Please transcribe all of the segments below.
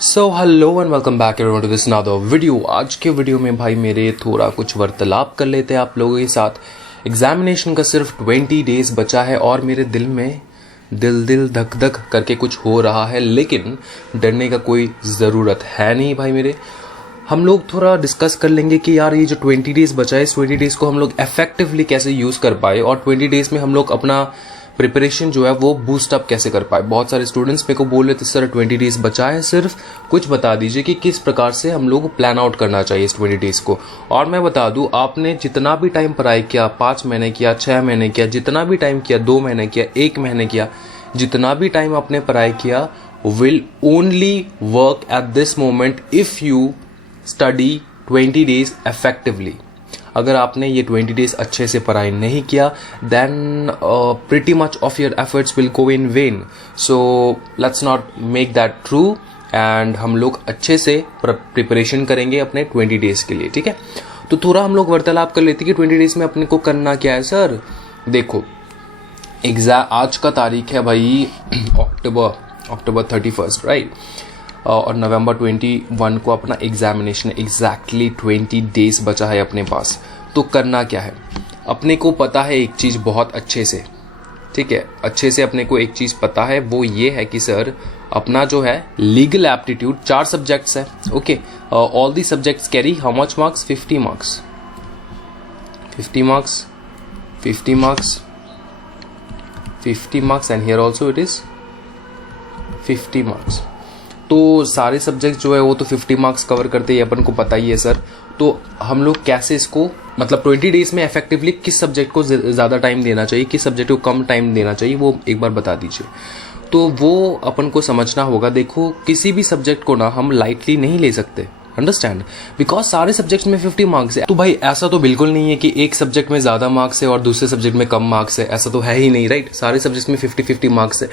So hello and welcome back everyone to this another video. आज के video में भाई मेरे थोड़ा कुछ वार्तालाप कर लेते हैं आप लोगों के साथ। एग्जामिनेशन का सिर्फ 20 डेज बचा है और मेरे दिल में दिल धक धक करके कुछ हो रहा है, लेकिन डरने का कोई ज़रूरत है नहीं भाई मेरे। हम लोग थोड़ा डिस्कस कर लेंगे कि यार ये जो 20 डेज बचा है, इस 20 डेज को हम लोग इफेक्टिवली कैसे यूज़ कर पाए और 20 डेज में हम लोग अपना प्रिपरेशन जो है वो बूस्ट अप कैसे कर पाए। बहुत सारे स्टूडेंट्स मेरे को बोल रहे थे सर 20 डेज बचा है, सिर्फ कुछ बता दीजिए कि किस प्रकार से हम लोग प्लान आउट करना चाहिए इस 20 डेज को। और मैं बता दूं, आपने जितना भी टाइम पढ़ाई किया, 5 महीने किया, 6 महीने किया, जितना भी टाइम किया, 2 महीने किया, 1 महीने किया, जितना भी टाइम आपने पढ़ाई किया will only work at this moment if you study 20 days effectively. अगर आपने ये 20 डेज अच्छे से पढ़ाई नहीं किया then pretty much of your efforts will go in vain. So let's not make that true and हम लोग अच्छे से प्रिपरेशन करेंगे अपने 20 डेज के लिए, ठीक है। तो थोड़ा हम लोग वार्तालाप कर लेते हैं कि 20 डेज में अपने को करना क्या है। सर देखो, आज का तारीख है भाई अक्टूबर 31, राइट, और नवंबर 21 को अपना एग्जामिनेशन, एग्जैक्टली 20 डेज बचा है अपने पास। तो करना क्या है, अपने को पता है एक चीज़ बहुत अच्छे से, ठीक है, अच्छे से अपने को एक चीज़ पता है, वो ये है कि सर अपना जो है लीगल एप्टीट्यूड 4 सब्जेक्ट्स है, okay. All the subjects carry how much marks, 50 marks, 50 marks, 50 marks, 50 marks and here also it is 50 marks. तो सारे सब्जेक्ट जो है वो तो 50 मार्क्स कवर करते हैं, अपन को पता ही है सर। तो हम लोग कैसे इसको, मतलब 20 डेज में इफेक्टिवली किस सब्जेक्ट को ज़्यादा टाइम देना चाहिए, किस सब्जेक्ट को कम टाइम देना चाहिए, वो एक बार बता दीजिए। तो वो अपन को समझना होगा। देखो, किसी भी सब्जेक्ट को ना हम लाइटली नहीं ले सकते, अंडरस्टैंड, बिकॉज सारे सब्जेक्ट्स में 50 मार्क्स है। तो भाई ऐसा तो बिल्कुल नहीं है कि एक सब्जेक्ट में ज़्यादा मार्क्स है और दूसरे सब्जेक्ट में कम मार्क्स है, ऐसा तो है ही नहीं, राइट। सारे सब्जेक्ट्स में 50-50 मार्क्स है।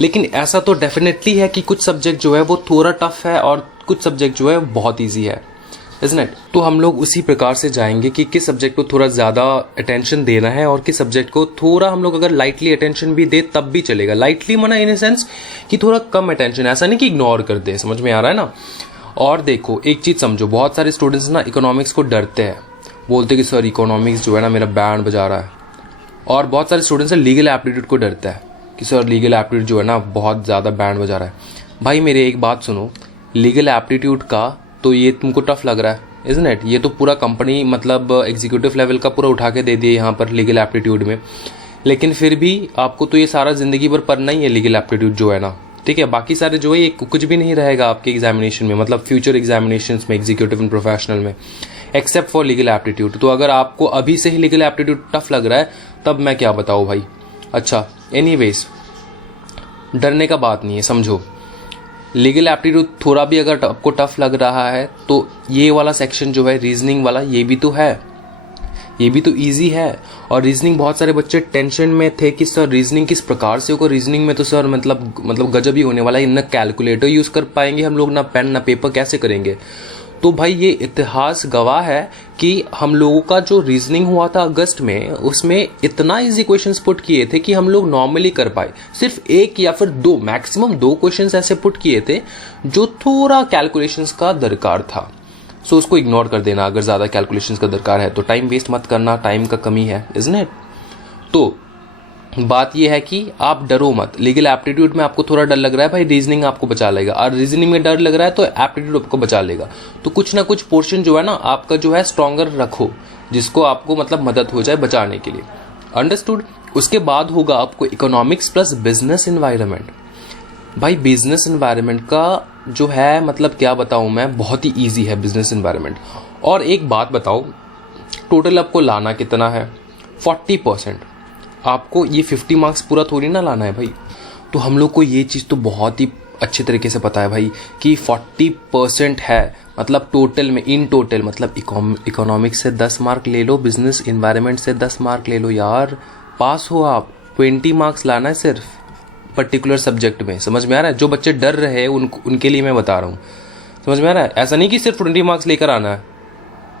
लेकिन ऐसा तो डेफिनेटली है कि कुछ सब्जेक्ट जो है वो थोड़ा टफ है और कुछ सब्जेक्ट जो है बहुत ईजी है, इज़न्ट इट। तो हम लोग उसी प्रकार से जाएंगे कि किस सब्जेक्ट को थोड़ा ज़्यादा अटेंशन देना है और किस सब्जेक्ट को थोड़ा हम लोग अगर लाइटली अटेंशन भी दे तब भी चलेगा। लाइटली मना इन ए सेंस कि थोड़ा कम अटेंशन, ऐसा नहीं कि इग्नोर कर दे, समझ में आ रहा है ना। और देखो एक चीज़ समझो, बहुत सारे स्टूडेंट्स ना इकोनॉमिक्स को डरते हैं, बोलते कि सर इकोनॉमिक्स जो है ना मेरा बैंड बजा रहा है। और बहुत सारे स्टूडेंट्स लीगल एप्टीट्यूड को डरता है कि सर लीगल एप्टीट्यूड जो है ना बहुत ज़्यादा बैंड बजा रहा है। भाई मेरे एक बात सुनो, लीगल एप्टीट्यूड का तो ये तुमको टफ लग रहा है, इज़न्ट इट। ये तो पूरा कंपनी मतलब एग्जीक्यूटिव लेवल का पूरा उठा के दे दिए यहाँ पर लीगल एप्टीट्यूड में, लेकिन फिर भी आपको तो ये सारा ज़िंदगी भर पढ़ना ही है लीगल एप्टीट्यूड जो है ना, ठीक है। बाकी सारे जो है ये कुछ भी नहीं रहेगा आपके एग्जामिनेशन में, मतलब फ्यूचर एग्जामिनेशंस में, एग्जीक्यूटिव एंड प्रोफेशनल में, एक्सेप्ट फॉर लीगल एप्टीट्यूड। तो अगर आपको अभी से ही लीगल एप्टीट्यूड टफ लग रहा है तब मैं क्या बताऊँ भाई। अच्छा, एनीवेज डरने का बात नहीं है, समझो लीगल एप्टीट्यूड थोड़ा भी अगर आपको टफ लग रहा है तो ये वाला सेक्शन जो है रीजनिंग वाला, ये भी तो है, ये भी तो इजी है। और रीजनिंग बहुत सारे बच्चे टेंशन में थे कि सर रीजनिंग किस प्रकार से होगा, रीजनिंग में तो सर मतलब गजब ही होने वाला है, ना कैलकुलेटर यूज़ कर पाएंगे हम लोग, ना पेन ना पेपर, कैसे करेंगे। तो भाई ये इतिहास गवाह है कि हम लोगों का जो रीजनिंग हुआ था अगस्त में, उसमें इतना इजी क्वेश्चंस पुट किए थे कि हम लोग नॉर्मली कर पाए। सिर्फ एक या फिर 2, मैक्सिमम 2 क्वेश्चंस ऐसे पुट किए थे जो थोड़ा कैलकुलेशंस का दरकार था। सो उसको इग्नोर कर देना अगर ज़्यादा कैलकुलेशंस का दरकार है तो। टाइम वेस्ट मत करना, टाइम का कमी है, इज़न्ट इट। तो बात यह है कि आप डरो मत। लीगल एप्टीट्यूड में आपको थोड़ा डर लग रहा है भाई, रीजनिंग आपको बचा लेगा, और रीजनिंग में डर लग रहा है तो एप्टीट्यूड आपको बचा लेगा। तो कुछ ना कुछ पोर्शन जो है ना आपका जो है स्ट्रॉन्गर रखो, जिसको आपको मतलब मदद हो जाए बचाने के लिए, अंडरस्टूड। उसके बाद होगा आपको इकोनॉमिक्स प्लस बिजनेस एनवायरनमेंट। भाई बिजनेस एनवायरनमेंट का जो है मतलब क्या बताऊं मैं, बहुत ही इजी है बिजनेस एनवायरनमेंट। और एक बात बताओ, टोटल आपको लाना कितना है, 40%। आपको ये 50 मार्क्स पूरा थोड़ी ना लाना है भाई। तो हम लोग को ये चीज़ तो बहुत ही अच्छे तरीके से पता है भाई कि 40% है, मतलब टोटल में, इन टोटल मतलब इकोनॉमिक्स से 10 मार्क ले लो, बिजनेस एनवायरनमेंट से 10 मार्क ले लो यार, पास हो आप। 20 मार्क्स लाना है सिर्फ पर्टिकुलर सब्जेक्ट में, समझ में आ रहा है। जो बच्चे डर रहे हैं उनके लिए मैं बता रहा हूँ, समझ में आ रहा है। ऐसा नहीं कि सिर्फ 20 मार्क्स लेकर आना है,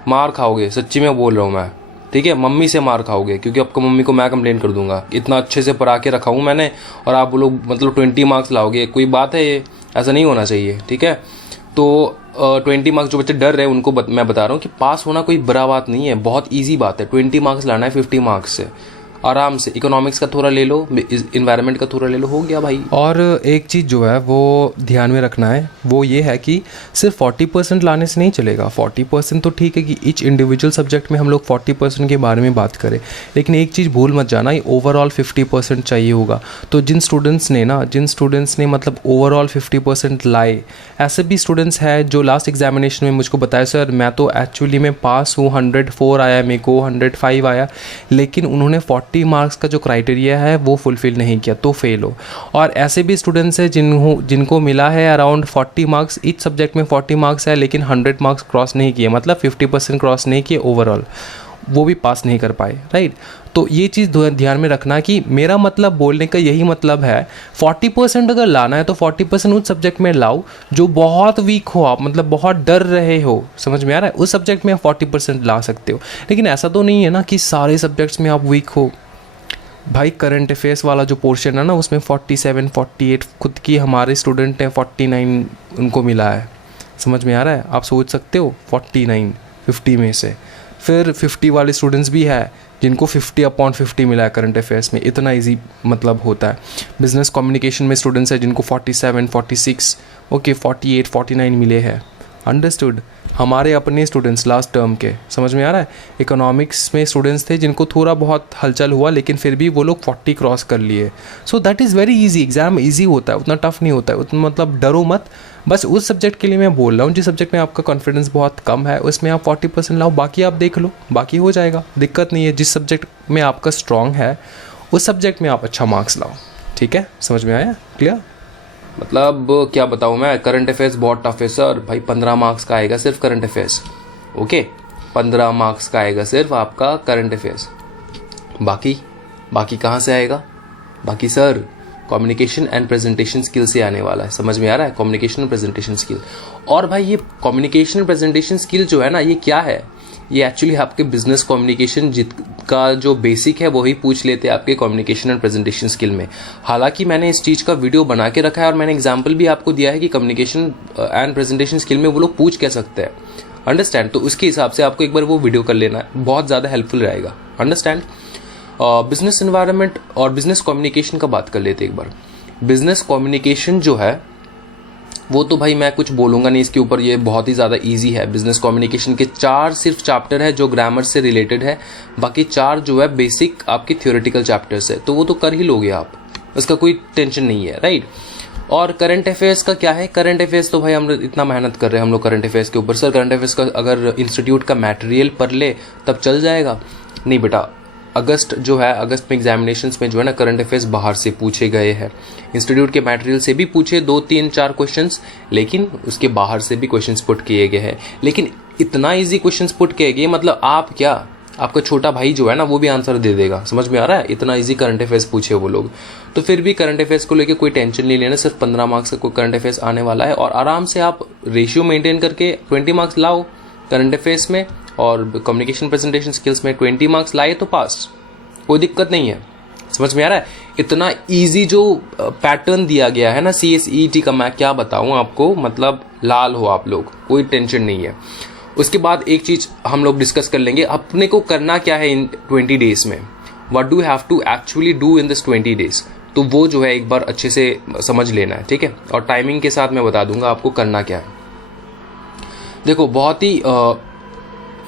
मार खाओगे, सच्ची में बोल रहा हूँ मैं, ठीक है। मम्मी से मार खाओगे, क्योंकि आपको मम्मी को मैं कंप्लेन कर दूंगा, इतना अच्छे से पढ़ा के रखा हूँ मैंने और आप लोग मतलब 20 मार्क्स लाओगे, कोई बात है ये, ऐसा नहीं होना चाहिए, ठीक है। तो 20 मार्क्स जो बच्चे डर रहे हैं उनको मैं बता रहा हूँ कि पास होना कोई बुरा बात नहीं है, बहुत ईजी बात है। 20 मार्क्स लाना है 50 मार्क्स से आराम से। इकोनॉमिक्स का थोड़ा ले लो, इन्वायरमेंट का थोड़ा ले लो, हो गया भाई। और एक चीज़ जो है वो ध्यान में रखना है, वो ये है कि सिर्फ 40% लाने से नहीं चलेगा। 40% तो ठीक है कि ईच इंडिविजुअल सब्जेक्ट में हम लोग 40% के बारे में बात करें, लेकिन एक चीज़ भूल मत जाना, ये ओवरऑल 50% चाहिए होगा। तो जिन स्टूडेंट्स ने मतलब ओवरऑल 50% लाए, ऐसे भी स्टूडेंट्स हैं जो लास्ट एग्जामिनेशन में मुझको बताया सर मैं तो एक्चुअली में पास हूँ, 104 आया मेरे को, 105 आया, लेकिन उन्होंने 40 मार्क्स का जो क्राइटेरिया है वो फुलफिल नहीं किया तो फेल हो। और ऐसे भी स्टूडेंट्स हैं जिनको मिला है अराउंड 40 मार्क्स, ईच सब्जेक्ट में 40 मार्क्स है, लेकिन 100 मार्क्स क्रॉस नहीं किए, मतलब 50% क्रॉस नहीं किए ओवरऑल, वो भी पास नहीं कर पाए, राइट। तो ये चीज़ ध्यान में रखना कि मेरा मतलब बोलने का यही मतलब है 40% अगर लाना है तो 40% उस सब्जेक्ट में लाओ जो बहुत वीक हो, आप मतलब बहुत डर रहे हो, समझ में आ रहा है, उस सब्जेक्ट में आप 40% ला सकते हो। लेकिन ऐसा तो नहीं है ना कि सारे सब्जेक्ट्स में आप वीक हो। भाई करंट अफेयर्स वाला जो पोर्शन है ना उसमें 47 48 खुद की हमारे स्टूडेंट हैं 49 उनको मिला है, समझ में आ रहा है। आप सोच सकते हो 49 50 में से, फिर 50 वाले स्टूडेंट्स भी है जिनको 50/50 मिला है करंट अफेयर्स में, इतना इजी मतलब होता है। बिजनेस कम्युनिकेशन में स्टूडेंट्स है जिनको 47 46 ओके 48 49 मिले हैं, अंडरस्टूड। हमारे अपने स्टूडेंट्स लास्ट टर्म के, समझ में आ रहा है। इकोनॉमिक्स में स्टूडेंट्स थे जिनको थोड़ा बहुत हलचल हुआ लेकिन फिर भी वो लोग 40 क्रॉस कर लिए। So that is very easy, exam easy होता है, उतना टफ नहीं होता है, उतना मतलब डरो मत। बस उस सब्जेक्ट के लिए मैं बोल रहा हूँ जिस सब्जेक्ट में आपका कॉन्फिडेंस बहुत कम है उसमें आप 40% लाओ, बाकी आप देख लो, बाकी हो जाएगा, दिक्कत नहीं है। जिस सब्जेक्ट में आपका स्ट्रॉन्ग है उस सब्जेक्ट में आप अच्छा मार्क्स लाओ, ठीक है, समझ में आया, क्लियर। मतलब क्या बताऊँ मैं, करंट अफेयर्स बहुत टफ है सर। भाई 15 मार्क्स का आएगा सिर्फ करंट अफेयर्स, ओके 15 मार्क्स का आएगा सिर्फ आपका करंट अफेयर्स। बाकी कहाँ से आएगा? बाकी sir communication and presentation skill से आने वाला है, समझ में आ रहा है, कम्युनिकेशन एंड प्रेजेंटेशन स्किल। और भाई ये कम्युनिकेशन प्रेजेंटेशन स्किल जो है ना, ये क्या है, ये एक्चुअली आपके बिजनेस कम्युनिकेशन का जो बेसिक है वही पूछ लेते हैं आपके कम्युनिकेशन एंड प्रेजेंटेशन स्किल में। हालांकि मैंने इस चीज़ का वीडियो बना के रखा है और मैंने एग्जाम्पल भी आपको दिया है कि कम्युनिकेशन एंड प्रेजेंटेशन स्किल में वो लोग पूछ क्या सकते हैं, अंडरस्टैंड। तो उसके हिसाब से आपको एक बार वो वीडियो कर लेना है, बहुत ज़्यादा हेल्पफुल रहेगा, अंडरस्टैंड। बिजनेस एनवायरनमेंट और बिजनेस कम्युनिकेशन का बात कर लेते एक बार। बिजनेस कम्युनिकेशन जो है वो तो भाई मैं कुछ बोलूँगा नहीं इसके ऊपर, ये बहुत ही ज़्यादा इजी है। बिजनेस कम्युनिकेशन के 4 सिर्फ चैप्टर है जो ग्रामर से रिलेटेड है, बाकी 4 जो है बेसिक आपके थ्योरेटिकल चैप्टर्स है, तो वो तो कर ही लोगे आप, उसका कोई टेंशन नहीं है, राइट। और करंट अफेयर्स का क्या है, करंट अफेयर्स तो भाई हम इतना मेहनत कर रहे हैं हम लोग करंट अफेयर्स के ऊपर, सर करंट अफेयर्स का अगर इंस्टीट्यूट का मटेरियल पढ़ ले तब चल जाएगा, नहीं बेटा। अगस्त में एग्जामिनेशंस में जो है ना करंट अफेयर्स बाहर से पूछे गए हैं, इंस्टीट्यूट के मटेरियल से भी पूछे 2 3 4 क्वेश्चंस, लेकिन उसके बाहर से भी क्वेश्चंस पुट किए गए हैं। लेकिन इतना इजी क्वेश्चंस पुट किए गए, मतलब आप क्या, आपका छोटा भाई जो है ना वो भी आंसर दे देगा, समझ में आ रहा है, इतना इजी करंट अफेयर्स पूछे वो लोग। तो फिर भी करंट अफेयर्स को लेकर कोई टेंशन नहीं लेना, सिर्फ 15 मार्क्स का कोई करंट अफेयर्स आने वाला है और आराम से आप रेशियो मेंटेन करके 20 मार्क्स लाओ करंट अफेयर्स में और कम्युनिकेशन प्रेजेंटेशन स्किल्स में 20 मार्क्स लाए तो पास, कोई दिक्कत नहीं है, समझ में आ रहा है। इतना इजी जो पैटर्न दिया गया है ना CSET का, मैं क्या बताऊं आपको, मतलब लाल हो आप लोग, कोई टेंशन नहीं है। उसके बाद एक चीज हम लोग डिस्कस कर लेंगे, अपने को करना क्या है इन 20 डेज में, what do have to actually do in this 20 days, तो वो जो है एक बार अच्छे से समझ लेना है, ठीक है। और टाइमिंग के साथ मैं बता दूंगा आपको करना क्या है। देखो बहुत ही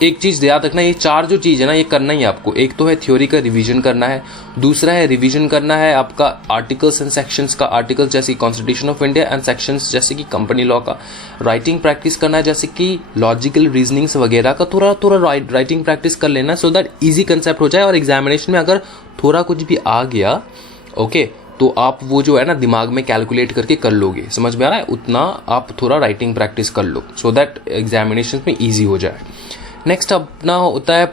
एक चीज़ याद रखना, ये 4 जो चीज़ है ना ये करना ही आपको। एक तो है थ्योरी का रिवीजन करना है, दूसरा है रिवीजन करना है आपका आर्टिकल्स एंड सेक्शंस का, आर्टिकल्स जैसे constitution of India and sections जैसे कि कंपनी लॉ का। राइटिंग प्रैक्टिस करना है जैसे कि लॉजिकल रीजनिंग्स वगैरह का थोड़ा राइटिंग प्रैक्टिस कर लेना सो दैट ईजी कंसेप्ट हो जाए, और एग्जामिनेशन में अगर थोड़ा कुछ भी आ गया ओके तो आप वो जो है ना दिमाग में कैलकुलेट करके कर लोगे, समझ में आ रहा है, उतना आप थोड़ा राइटिंग प्रैक्टिस कर लो सो दैट एग्जामिनेशन में ईजी हो जाए। नेक्स्ट अपना होता है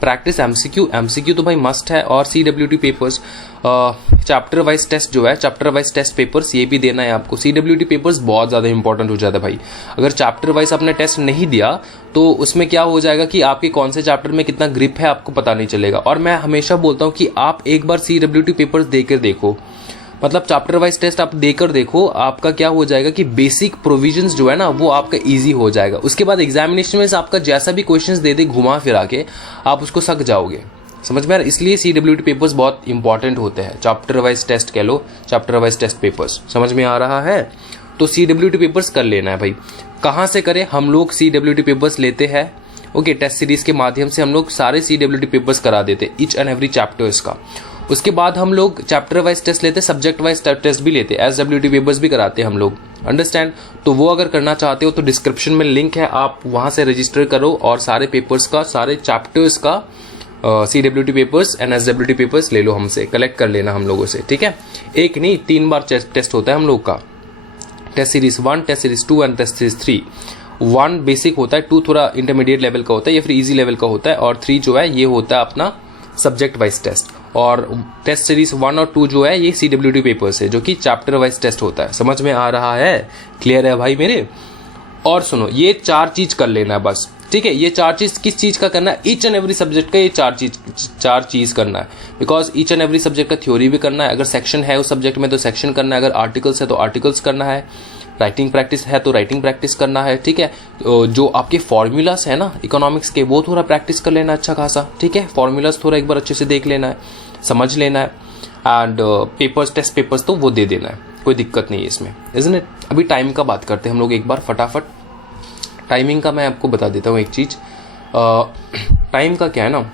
प्रैक्टिस एमसीक्यू तो भाई मस्ट है, और CWT papers chapter wise test जो है, चैप्टर वाइज टेस्ट पेपर्स ये भी देना है आपको। CWT पेपर्स बहुत ज़्यादा इंपॉर्टेंट हो जाता है भाई, अगर चैप्टर वाइज आपने टेस्ट नहीं दिया तो उसमें क्या हो जाएगा कि आपके कौन से चैप्टर में कितना ग्रिप है आपको पता नहीं चलेगा। और मैं हमेशा बोलता हूँ कि आप एक बार CWT पेपर्स देकर देखो, मतलब चैप्टर वाइज टेस्ट आप देकर देखो, आपका क्या हो जाएगा कि बेसिक प्रोविजंस जो है ना वो आपका इजी हो जाएगा। उसके बाद एग्जामिनेशन में आपका जैसा भी क्वेश्चंस दे दे घुमा फिरा के आप उसको सक जाओगे, समझ में आ रहा है। इसलिए CWT पेपर्स बहुत इंपॉर्टेंट होते हैं, चैप्टर वाइज टेस्ट कह लो, चैप्टर वाइज टेस्ट पेपर्स, समझ में आ रहा है। तो CWT पेपर्स कर लेना है भाई। कहाँ से करें हम लोग? CWT पेपर्स लेते हैं ओके, टेस्ट सीरीज के माध्यम से हम लोग सारे CWT पेपर्स करा देते, ईच एंड एवरी चैप्टर्स का। उसके बाद हम लोग चैप्टर वाइज टेस्ट लेते, सब्जेक्ट वाइज टेस्ट भी लेते, SWT पेपर्स भी कराते हम लोग, अंडरस्टैंड। तो वो अगर करना चाहते हो तो डिस्क्रिप्शन में लिंक है, आप वहां से रजिस्टर करो और सारे पेपर्स का, सारे चैप्टर्स का CWT papers and SWT papers ले लो हमसे, कलेक्ट कर लेना हम लोगों से, ठीक है। एक नहीं 3 बार टेस्ट होता है हम लोग का, test series 1, test series 2 and test series 3। 1 basic होता है, 2 थोड़ा इंटरमीडिएट लेवल का होता है या फिर इजी लेवल का होता है, और 3 जो है ये होता है अपना सब्जेक्ट वाइज टेस्ट। और टेस्ट सीरीज 1 और 2 जो है ये CWT पेपर्स है, जो कि चैप्टर वाइज टेस्ट होता है। समझ में आ रहा है? क्लियर है भाई मेरे? और सुनो, ये 4 चीज कर लेना है बस, ठीक है। ये 4 चीज किस चीज का करना है? ईच एंड एवरी सब्जेक्ट का ये 4 चीज करना है, because each and every subject का थ्योरी भी करना है। अगर सेक्शन है उस सब्जेक्ट में तो सेक्शन करना है, अगर आर्टिकल्स है तो आर्टिकल्स करना है, राइटिंग प्रैक्टिस है तो राइटिंग प्रैक्टिस करना है, ठीक है। जो आपके फॉर्मूलास है ना इकोनॉमिक्स के, वो थोड़ा प्रैक्टिस कर लेना अच्छा खासा, ठीक है। फॉर्मूलास थोड़ा एक बार अच्छे से देख लेना है, समझ लेना है। एंड पेपर्स, टेस्ट पेपर्स तो वो दे देना है, कोई दिक्कत नहीं है इसमें, इज़न्ट इट। अभी टाइम का बात करते हैं हम लोग एक बार फटाफट। टाइमिंग का मैं आपको बता देता हूँ एक चीज। टाइम का क्या है ना,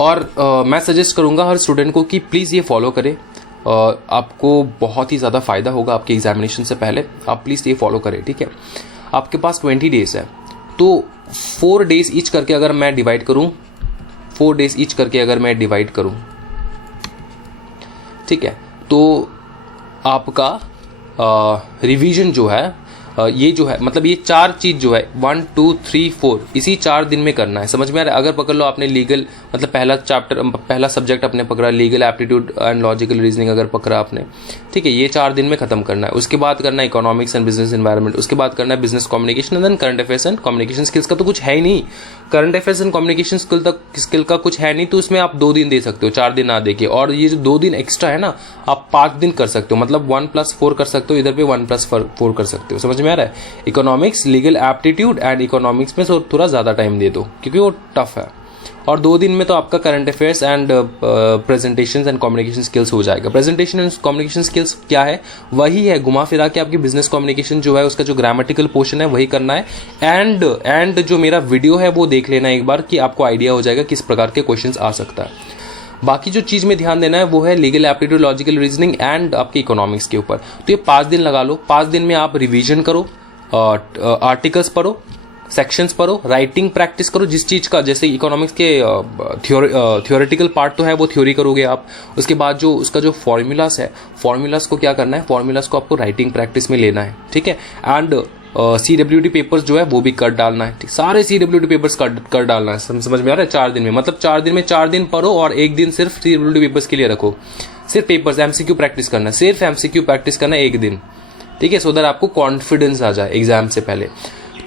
और मैं सजेस्ट करूंगा हर स्टूडेंट को कि प्लीज़ ये फॉलो करें। आपको बहुत ही ज़्यादा फायदा होगा आपके एग्जामिनेशन से पहले, आप प्लीज़ ये फॉलो करें, ठीक है। आपके पास 20 डेज है, तो 4 डेज ईच करके अगर मैं डिवाइड करूं, 4 डेज ईच करके अगर मैं डिवाइड करूं, ठीक है, तो आपका रिवीजन जो है ये जो है, मतलब ये 4 चीज जो है 1 2 3 4 इसी 4 दिन में करना है, समझ में आ रहा है। अगर पकड़ लो आपने लीगल, मतलब पहला चैप्टर, पहला सब्जेक्ट आपने पकड़ा legal aptitude and logical reasoning अगर पकड़ा आपने, ठीक है, ये 4 दिन में खत्म करना है। उसके बाद करना है इकोनॉमिक्स एंड बिजनेस एनवायरनमेंट, उसके बाद करना है business communication and then current affairs and communication skills का तो कुछ है ही नहीं, current affairs and communication skill का कुछ है नहीं, तो उसमें आप 2 दिन दे सकते हो, 4 दिन ना देके। और ये जो 2 दिन एक्स्ट्रा है ना, आप 5 दिन कर सकते हो, मतलब 1+4 कर सकते हो, इधर पे 1+4 कर सकते हो, समझ में आ रहा है। Economics, legal aptitude and economics में थोड़ा ज्यादा टाइम दे दो क्योंकि वो टफ है, और 2 दिन में तो आपका current affairs and presentations and communication skills हो जाएगा। प्रेजेंटेशन एंड कम्युनिकेशन स्किल्स क्या है? वही है घुमा फिरा के आपकी बिजनेस कम्युनिकेशन जो है उसका जो ग्रामेटिकल पोर्शन है वही करना है। एंड जो मेरा वीडियो है वो देख लेना एक बार, कि आपको आइडिया हो जाएगा किस प्रकार के क्वेश्चंस आ सकता है। बाकी जो चीज में ध्यान देना है वो है legal aptitude, logical reasoning and आपके इकोनॉमिक्स के ऊपर। तो ये 5 दिन लगा लो, 5 दिन में आप रिवीजन करो, आर्टिकल्स पढ़ो, सेक्शंस पढ़ो, राइटिंग प्रैक्टिस करो जिस चीज का, जैसे इकोनॉमिक्स के थियोरेटिकल पार्ट तो है वो थ्योरी करोगे आप। उसके बाद जो उसका जो फॉर्मूलास है, फॉर्मूलास को क्या करना है, फॉर्मूलास को आपको राइटिंग प्रैक्टिस में लेना है, ठीक है। एंड CWT पेपर्स जो है वो भी कर डालना है, ठीक, सारे CWT पेपर्स कर डालना है, समझ में आ रहा है। 4 दिन में, मतलब 4 दिन में 4 दिन पढ़ो और 1 दिन सिर्फ CWT पेपर्स के लिए रखो, सिर्फ पेपर्स MCQ प्रैक्टिस करना है, सिर्फ MCQ प्रैक्टिस करना है 1 दिन, ठीक है, सो दैट आपको कॉन्फिडेंस आ जाए एग्जाम से पहले।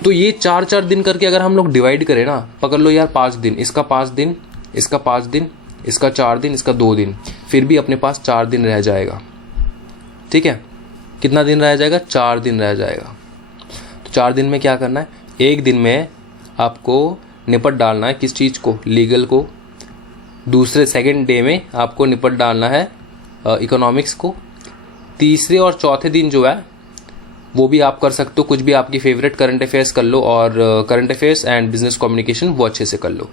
तो ये 4 दिन करके अगर हम लोग डिवाइड करें ना, पकड़ लो यार 5 दिन, इसका 5 दिन, इसका 5 दिन, इसका 4 दिन, इसका 2 दिन, फिर भी अपने पास 4 दिन रह जाएगा, ठीक है। कितना दिन रह जाएगा? 4 दिन रह जाएगा। तो 4 दिन में क्या करना है, 1 दिन में आपको निपट डालना है किस चीज को, लीगल को। दूसरे सेकेंड डे में आपको निपट डालना है इकोनॉमिक्स को। तीसरे और चौथे दिन जो है वो भी आप कर सकते हो, कुछ भी आपकी फेवरेट करंट अफेयर्स कर लो, और current affairs and business communication वो अच्छे से कर लो।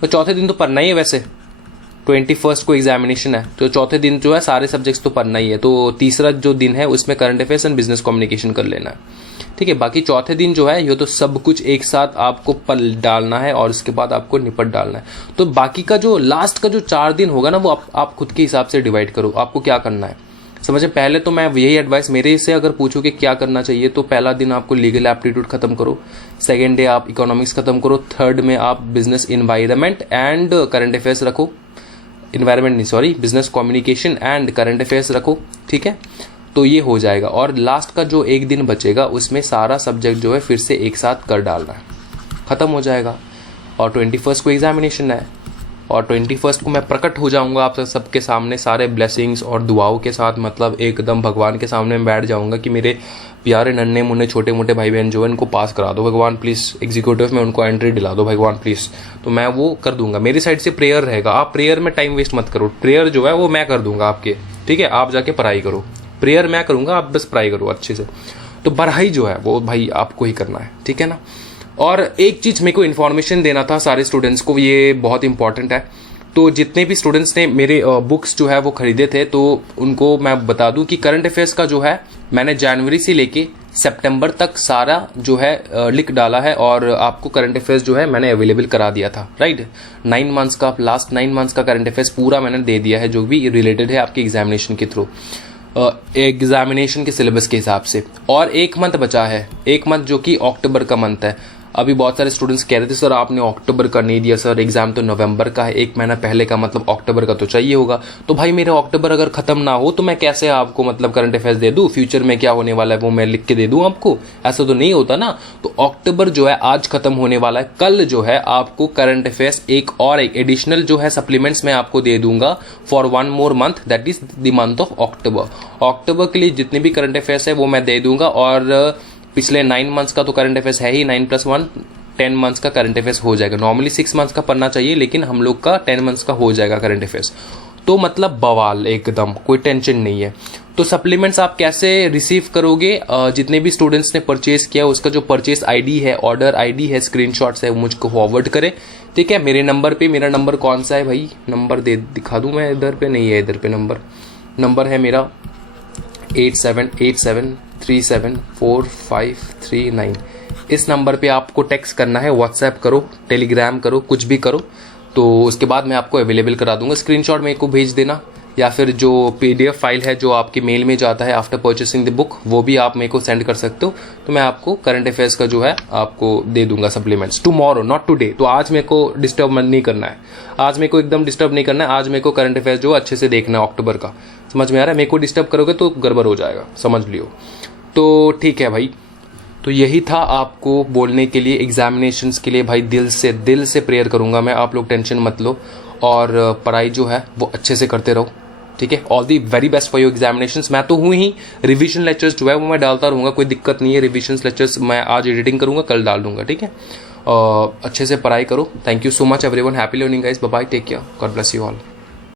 तो चौथे दिन तो पढ़ना ही है, वैसे 21 को एग्जामिनेशन है तो चौथे दिन जो है सारे सब्जेक्ट्स तो पढ़ना ही है, तो तीसरा जो दिन है उसमें current affairs and business communication कर लेना है, ठीक है। बाकी चौथे दिन जो है ये तो सब कुछ एक साथ आपको पढ़ डालना है और उसके बाद आपको निपट डालना है। तो बाकी का जो लास्ट का जो 4 दिन होगा ना वो आप खुद के हिसाब से डिवाइड करो, आपको क्या करना है समझे। पहले तो मैं यही एडवाइस, मेरे से अगर पूछो कि क्या करना चाहिए, तो पहला दिन आपको लीगल एप्टीट्यूड खत्म करो, सेकेंड डे आप इकोनॉमिक्स खत्म करो, थर्ड में आप business environment and current affairs रखो, इन्वायरमेंट नहीं sorry, business communication and current affairs रखो, ठीक है। तो ये हो जाएगा, और लास्ट का जो 1 दिन बचेगा उसमें सारा सब्जेक्ट जो है फिर से एक साथ कर डालना है, खत्म हो जाएगा। और 21 को एग्जामिनेशन है, और 21 को मैं प्रकट हो जाऊंगा आप सबके सामने सारे ब्लेसिंग्स और दुआओं के साथ, मतलब एकदम भगवान के सामने मैं बैठ जाऊंगा कि मेरे प्यारे नन्हे मुन्ने छोटे मोटे भाई बहन जो है इनको पास करा दो भगवान प्लीज़, एग्जीक्यूटिव में उनको एंट्री दिला दो भगवान प्लीज़। तो मैं वो कर दूंगा, मेरी साइड से प्रेयर रहेगा। आप प्रेयर में टाइम वेस्ट मत करो, प्रेयर जो है वो मैं कर दूंगा आपके, ठीक है। आप जाके पढ़ाई करो, प्रेयर मैं करूंगा, आप बस पढ़ाई करो अच्छे से। तो पढ़ाई जो है वो भाई आपको ही करना है, ठीक है ना। और एक चीज़ मेरे को इन्फॉर्मेशन देना था सारे स्टूडेंट्स को, ये बहुत इंपॉर्टेंट है। तो जितने भी स्टूडेंट्स ने मेरे बुक्स जो है वो खरीदे थे, तो उनको मैं बता दूं कि करंट अफेयर्स का जो है मैंने जनवरी से लेके सितंबर तक सारा जो है लिख डाला है, और आपको करंट अफेयर्स जो है मैंने अवेलेबल करा दिया था, राइट। 9 मंथ्स का, लास्ट 9 मंथ्स का करंट अफेयर्स पूरा मैंने दे दिया है, जो भी रिलेटेड है आपके एग्जामिनेशन के थ्रू, एग्जामिनेशन के सिलेबस के हिसाब से। और एक मंथ बचा है, एक मंथ जो कि अक्टूबर का मंथ है। अभी बहुत सारे स्टूडेंट्स कह रहे थे सर आपने अक्टूबर का नहीं दिया, सर एग्जाम तो नवंबर का है, एक महीना पहले का, मतलब अक्टूबर का तो चाहिए होगा। तो भाई मेरे अक्टूबर अगर खत्म ना हो तो मैं कैसे आपको मतलब करंट अफेयर्स दे दूं, फ्यूचर में क्या होने वाला है वो मैं लिख के दे दूं आपको, ऐसा तो नहीं होता ना। तो अक्टूबर जो है आज खत्म होने वाला है, कल जो है आपको करंट अफेयर्स एक एडिशनल जो है सप्लीमेंट्स मैं आपको दे दूंगा for 1 more month, that is the month of October. अक्टूबर के लिए जितने भी करंट अफेयर्स है वो मैं दे दूंगा। और पिछले 9 मंथ्स का तो करंट अफेयर्स है ही, 9 + 1 10 मंथ्स का करंट अफेयर्स हो जाएगा। नॉर्मली 6 मंथ्स का पढ़ना चाहिए, लेकिन हम लोग का 10 मंथ्स का हो जाएगा करंट अफेयर्स। तो मतलब बवाल एकदम, कोई टेंशन नहीं है। तो सप्लीमेंट्स आप कैसे रिसीव करोगे? जितने भी स्टूडेंट्स ने परचेज किया उसका जो परचेज आईडी है, ऑर्डर आईडी है, स्क्रीनशॉट्स है, वो मुझको फॉरवर्ड करें, ठीक है। मेरे नंबर पे, मेरा नंबर कौन सा है भाई, नंबर दिखा दूं मैं, इधर पे नहीं है, इधर पे नंबर है मेरा 8787374539। इस नंबर पे आपको टेक्स्ट करना है, व्हाट्सएप करो, टेलीग्राम करो, कुछ भी करो, तो उसके बाद मैं आपको अवेलेबल करा दूंगा। स्क्रीनशॉट मेरे को भेज देना, या फिर जो PDF फाइल है जो आपके मेल में जाता है आफ्टर परचेसिंग द बुक, वो भी आप मेरे को सेंड कर सकते हो। तो मैं आपको करंट अफेयर्स का जो है आपको दे दूंगा सप्लीमेंट्स टुमारो, नॉट टुडे। तो आज मेरे को डिस्टर्ब नहीं करना है, आज मेरे को एकदम डिस्टर्ब नहीं करना है। आज मेरे को करंट अफेयर्स जो अच्छे से देखना है अक्टूबर का, समझ में आ रहा है। मेरे को डिस्टर्ब करोगे तो गड़बड़ हो जाएगा, समझ लियो। तो ठीक है भाई, तो यही था आपको बोलने के लिए। एग्जामिनेशंस के लिए भाई दिल से प्रेयर करूंगा मैं, आप लोग टेंशन मत लो, और पढ़ाई जो है वो अच्छे से करते रहो, ठीक है। All the very best for your examinations. मैं तो हूँ ही, रिवीजन लेक्चर्स जो है वो मैं डालता रहूंगा, कोई दिक्कत नहीं है। रिवीजन लेक्चर्स मैं आज एडिटिंग करूंगा, कल डाल दूंगा, ठीक है। अच्छे से पढ़ाई करो। Thank you so much everyone, happy learning guys, bye bye, take care, God bless you all.